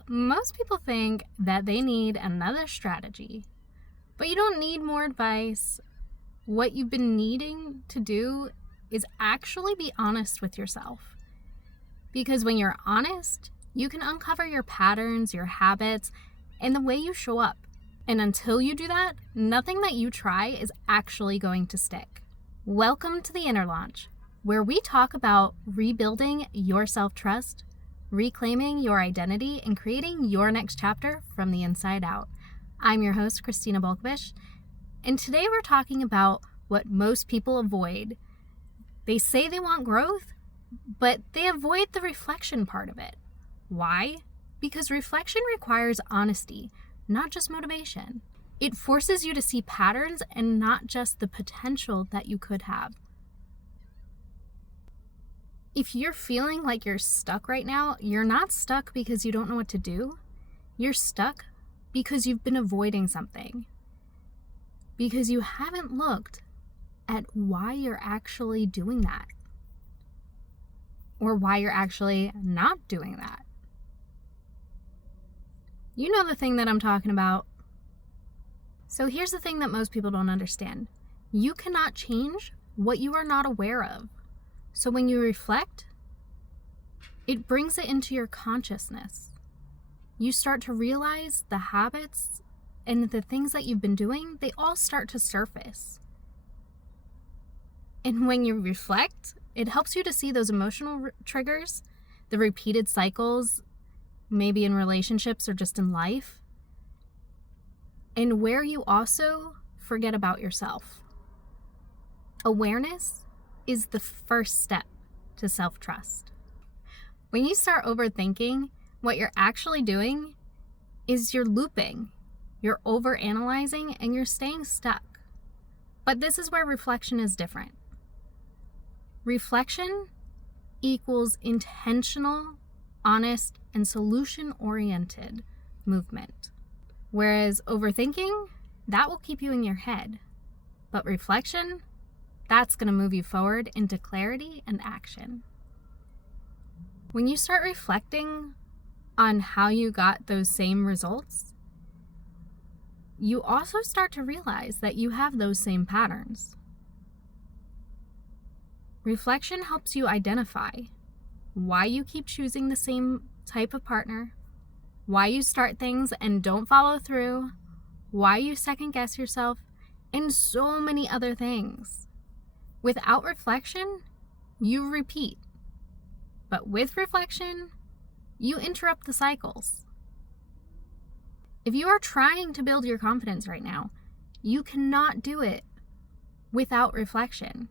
So, most people think that they need another strategy, but you don't need more advice. What you've been needing to do is actually be honest with yourself. Because when you're honest, you can uncover your patterns, your habits, and the way you show up. And until you do that, nothing that you try is actually going to stick. Welcome to the Inner Launch, where we talk about rebuilding your self-trust, reclaiming your identity, and creating your next chapter from the inside out. I'm your host, Christina Bolkovich, and today we're talking about what most people avoid. They say they want growth, but they avoid the reflection part of it. Why? Because reflection requires honesty, not just motivation. It forces you to see patterns and not just the potential that you could have. If you're feeling like you're stuck right now, you're not stuck because you don't know what to do. You're stuck because you've been avoiding something. Because you haven't looked at why you're actually doing that. Or why you're actually not doing that. You know the thing that I'm talking about. So here's the thing that most people don't understand. You cannot change what you are not aware of. So when you reflect, it brings it into your consciousness. You start to realize the habits and the things that you've been doing, they all start to surface. And when you reflect, it helps you to see those emotional triggers, the repeated cycles, maybe in relationships or just in life, and where you also forget about yourself. Awareness is the first step to self-trust. When you start overthinking, what you're actually doing is you're looping, you're overanalyzing, and you're staying stuck. But this is where reflection is different. Reflection equals intentional, honest, and solution-oriented movement. Whereas overthinking, that will keep you in your head. But reflection, that's going to move you forward into clarity and action. When you start reflecting on how you got those same results, you also start to realize that you have those same patterns. Reflection helps you identify why you keep choosing the same type of partner, why you start things and don't follow through, why you second guess yourself, and so many other things. Without reflection, you repeat. But with reflection, you interrupt the cycles. If you are trying to build your confidence right now, you cannot do it without reflection.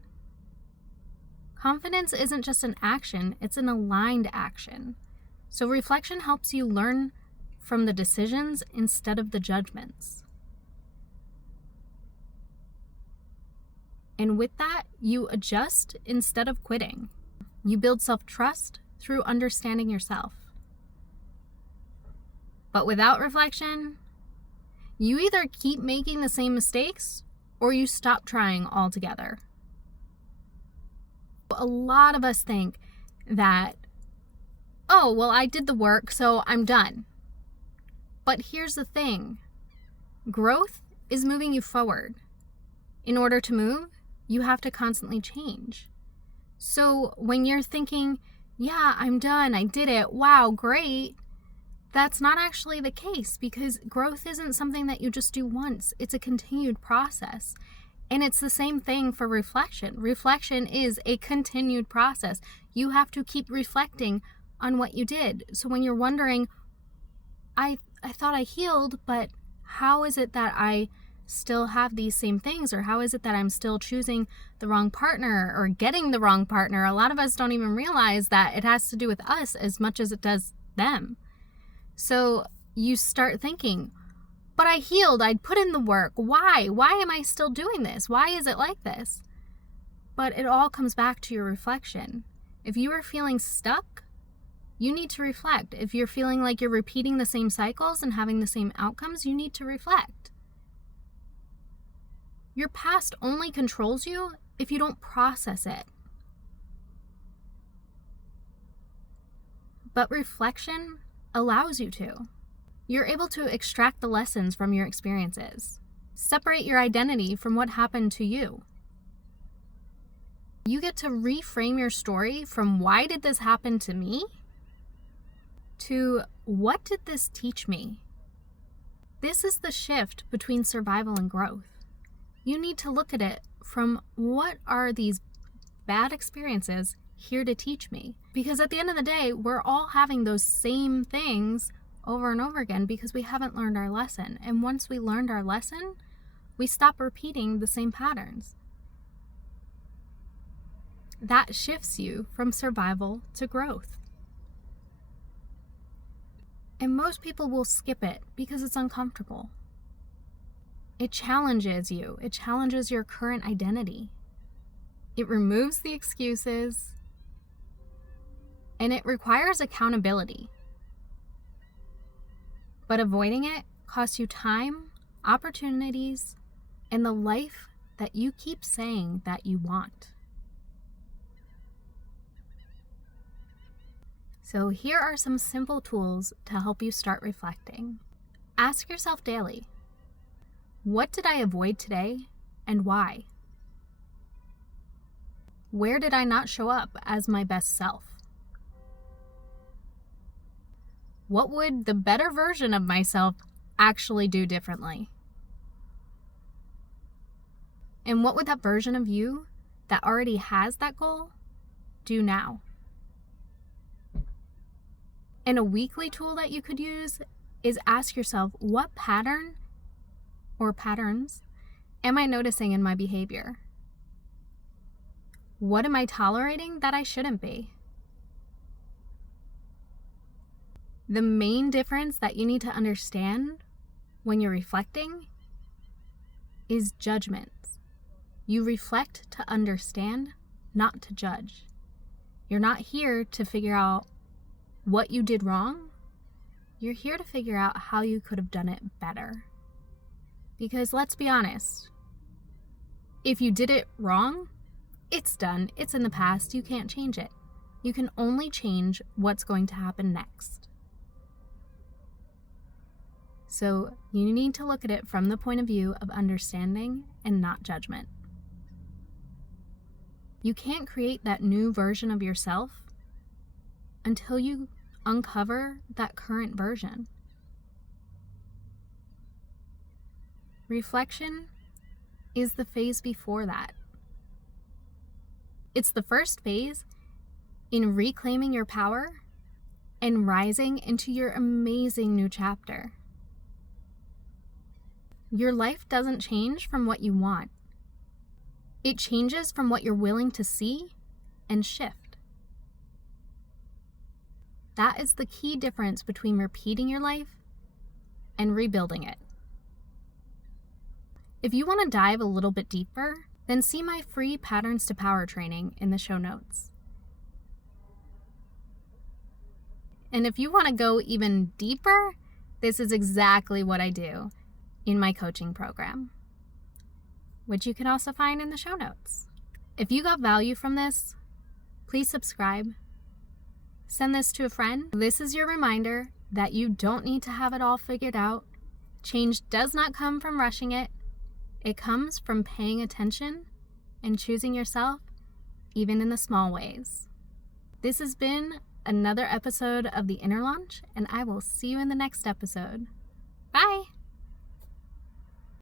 Confidence isn't just an action, it's an aligned action. So reflection helps you learn from the decisions instead of the judgments. And with that, you adjust instead of quitting. You build self-trust through understanding yourself. But without reflection, you either keep making the same mistakes or you stop trying altogether. A lot of us think that, oh, well, I did the work, so I'm done. But here's the thing. Growth is moving you forward. In order to move, you have to constantly change. So when you're thinking, yeah, I'm done, I did it, wow, great, that's not actually the case, because growth isn't something that you just do once. It's a continued process. And it's the same thing for reflection. Reflection is a continued process. You have to keep reflecting on what you did. So when you're wondering, I thought I healed, but how is it that I still have these same things? Or how is it that I'm still choosing the wrong partner or getting the wrong partner? A lot of us don't even realize that it has to do with us as much as it does them. So you start thinking, but I healed, I'd put in the work. Why? Why am I still doing this? Why is it like this? But it all comes back to your reflection. If you are feeling stuck, you need to reflect. If you're feeling like you're repeating the same cycles and having the same outcomes, you need to reflect. Your past only controls you if you don't process it. But reflection allows you to. You're able to extract the lessons from your experiences. Separate your identity from what happened to you. You get to reframe your story from why did this happen to me to what did this teach me? This is the shift between survival and growth. You need to look at it from what are these bad experiences here to teach me? Because at the end of the day, we're all having those same things over and over again because we haven't learned our lesson. And once we learned our lesson, we stop repeating the same patterns. That shifts you from survival to growth. And most people will skip it because it's uncomfortable. It challenges you. It challenges your current identity. It removes the excuses. And it requires accountability. But avoiding it costs you time, opportunities, and the life that you keep saying that you want. So here are some simple tools to help you start reflecting. Ask yourself daily, what did I avoid today and why? Where did I not show up as my best self? What would the better version of myself actually do differently? And what would that version of you that already has that goal do now? And a weekly tool that you could use is ask yourself, what pattern or patterns am I noticing in my behavior? What am I tolerating that I shouldn't be? The main difference that you need to understand when you're reflecting is judgments. You reflect to understand, not to judge. You're not here to figure out what you did wrong. You're here to figure out how you could have done it better. Because let's be honest, if you did it wrong, it's done. It's in the past. You can't change it. You can only change what's going to happen next. So you need to look at it from the point of view of understanding and not judgment. You can't create that new version of yourself until you uncover that current version. Reflection is the phase before that. It's the first phase in reclaiming your power and rising into your amazing new chapter. Your life doesn't change from what you want. It changes from what you're willing to see and shift. That is the key difference between repeating your life and rebuilding it. If you want to dive a little bit deeper, then see my free Patterns to Power training in the show notes. And if you want to go even deeper, this is exactly what I do in my coaching program, which you can also find in the show notes. If you got value from this, please subscribe. Send this to a friend. This is your reminder that you don't need to have it all figured out. Change does not come from rushing it. It comes from paying attention and choosing yourself, even in the small ways. This has been another episode of The Inner Launch, and I will see you in the next episode. Bye!